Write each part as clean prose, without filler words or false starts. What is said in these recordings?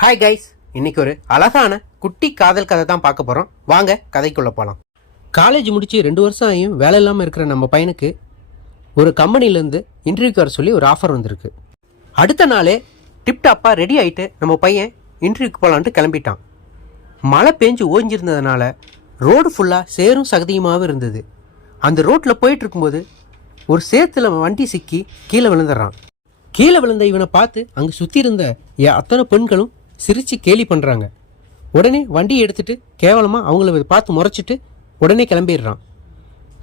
Hi guys, இன்னைக்கு ஒரு அழகான குட்டி காதல் கதை தான் பார்க்க போகிறோம். வாங்க கதைக்குள்ளே போகலாம். காலேஜ் முடிச்சு 2 வருஷம் ஆகியும் வேலை இல்லாமல் இருக்கிற நம்ம பையனுக்கு ஒரு கம்பெனிலேருந்து இன்டர்வியூக்கு வர சொல்லி ஒரு ஆஃபர் வந்திருக்கு. அடுத்த நாளே டிப்டாப்பாக ரெடி ஆகிட்டு நம்ம பையன் இன்டர்வியூக்கு போகலான்ட்டு கிளம்பிட்டான். மழை பெஞ்சு ஓஞ்சிருந்ததுனால ரோடு ஃபுல்லாக சேரும் சகதியுமாகவும் இருந்தது. அந்த ரோட்டில் போயிட்டு இருக்கும்போது ஒரு சேத்துல வண்டி சிக்கி கீழே விழுந்துடுறான். கீழே விழுந்த இவனை பார்த்து அங்கே சுற்றி இருந்த அத்தனை பெண்களும் சிரித்து கேலி பண்ணுறாங்க. உடனே வண்டியை எடுத்துகிட்டு கேவலமாக அவங்கள பார்த்து முறைச்சிட்டு உடனே கிளம்பிடுறான்.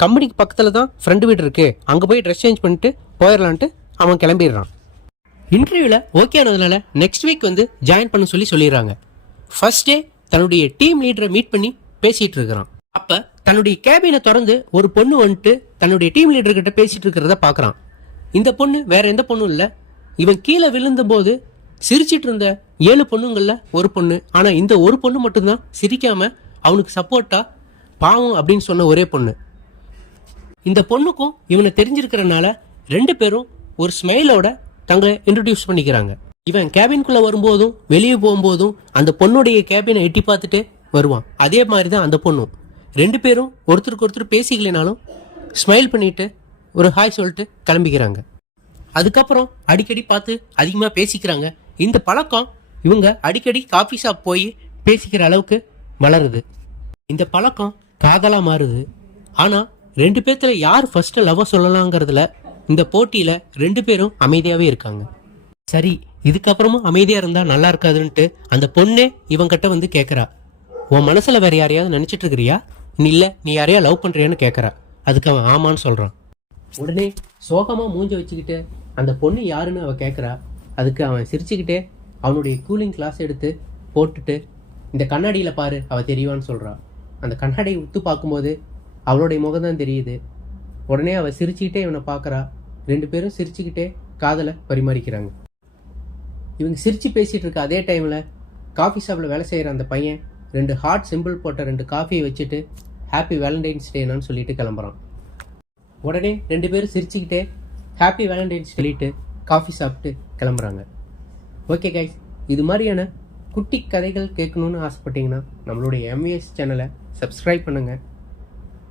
கம்பெனிக்கு பக்கத்தில் தான் ஃப்ரெண்டு வீடு இருக்குது, அங்கே போய் ட்ரெஸ் சேஞ்ச் பண்ணிட்டு போயிடலான்ட்டு அவன் கிளம்பிடுறான். இன்டர்வியூவில் ஓகே ஆனதுனால நெக்ஸ்ட் வீக் வந்து ஜாயின் பண்ண சொல்லிடுறாங்க. ஃபர்ஸ்ட் டே தன்னுடைய டீம் லீடரை மீட் பண்ணி பேசிகிட்டு இருக்கிறான். அப்போ தன்னுடைய கேபினை திறந்து ஒரு பொண்ணு வந்துட்டு தன்னுடைய டீம் லீடர்கிட்ட பேசிகிட்டு இருக்கிறத பார்க்குறான். இந்த பொண்ணு வேற எந்த பொண்ணும் இல்லை, இவன் கீழே விழுந்த போது சிரிச்சிட்டு இருந்த 7 பொண்ணுங்கள்ல ஒரு பொண்ணு. ஆனா இந்த ஒரு பொண்ணு மட்டும்தான் சிரிக்காம அவனுக்கு சப்போர்ட்டா பாவம் அப்படின்னு சொன்ன ஒரே பொண்ணு. இந்த பொண்ணுக்கும் இவனை தெரிஞ்சிருக்கிறனால 2 பேரும் ஒரு ஸ்மைலோட தங்களை இன்ட்ரடியூஸ் பண்ணிக்கிறாங்க. இவன் கேபின்குள்ள வரும்போதும் வெளியே போகும்போதும் அந்த பொண்ணுடைய கேபினை எட்டி பார்த்துட்டு வருவான். அதே மாதிரி தான் அந்த பொண்ணும். 2 பேரும் ஒருத்தருக்கு ஒருத்தர் பேசிக்கலைனாலும் ஸ்மைல் பண்ணிட்டு ஒரு ஹாய் சொல்லிட்டு கிளம்பிக்கிறாங்க. அதுக்கப்புறம் அடிக்கடி பார்த்து அதிகமாக பேசிக்கிறாங்க. இந்த பழக்கம் இவங்க அடிக்கடி காஃபி ஷாப் போய் பேசிக்கிற அளவுக்கு வளருது. இந்த பழக்கம் காதலாக மாறுது. ஆனால் 2 பேர்த்துல யார் ஃபர்ஸ்ட் லவ் சொல்லலாங்கிறதுல இந்த போட்டியில் 2 பேரும் அமைதியாகவே இருக்காங்க. சரி, இதுக்கப்புறமும் அமைதியாக இருந்தால் நல்லா இருக்காதுன்ட்டு அந்த பொண்ணே இவங்கிட்ட வந்து கேட்குறா, உன் மனசில் வேற யாரையாவது நினச்சிட்டு இருக்கிறியா, இல்லை நீ யாரையா லவ் பண்ணுறியான்னு கேட்குறா. அதுக்கு அவன் ஆமான்னு சொல்கிறான். உடனே சோகமாக மூஞ்ச வச்சுக்கிட்டு அந்த பொண்ணு யாருன்னு அவள் கேட்குறா. அதுக்கு அவன் சிரிச்சுக்கிட்டே அவனுடைய கூலிங் கிளாஸ் எடுத்து போட்டுட்டு இந்த கண்ணாடியில் பாரு அவள் தெரியவான்னு சொல்கிறான். அந்த கண்ணாடியை உத்து பார்க்கும்போது அவளுடைய முகம் தான் தெரியுது. உடனே அவள் சிரிச்சுக்கிட்டே இவனை பார்க்குறா. 2 பேரும் சிரிச்சுக்கிட்டே காதலை பரிமாறிக்கிறாங்க. இவங்க சிரித்து பேசிகிட்டு இருக்க அதே டைமில் காஃபி ஷாப்பில் வேலை செய்கிற அந்த பையன் 2 ஹார்ட் சிம்பிள் போட்ட 2 காஃபியை வச்சுட்டு ஹாப்பி வேலண்டைன்ஸ் டேனான்னு சொல்லிட்டு கிளம்புறான். உடனே 2 பேரும் சிரிச்சுக்கிட்டே ஹாப்பி வேலண்டைன்ஸ் சொல்லிட்டு காஃபி சாப்பிட்டு கிளம்புறாங்க. ஓகே கைஸ், இது மாதிரியான குட்டி கதைகள் கேட்கணுன்னு ஆசைப்பட்டீங்கன்னா நம்மளுடைய எம்விஎஸ் சேனலை சப்ஸ்கிரைப் பண்ணுங்கள்,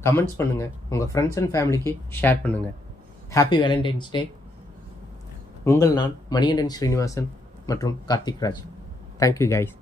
கமெண்ட்ஸ் பண்ணுங்கள், உங்கள் ஃப்ரெண்ட்ஸ் அண்ட் ஃபேமிலிக்கு ஷேர் பண்ணுங்கள். ஹாப்பி வேலண்டைன்ஸ் டே. உங்கள் நான் மணிகண்டன் ஸ்ரீனிவாசன் மற்றும் கார்த்திக் ராஜ். Thank you guys.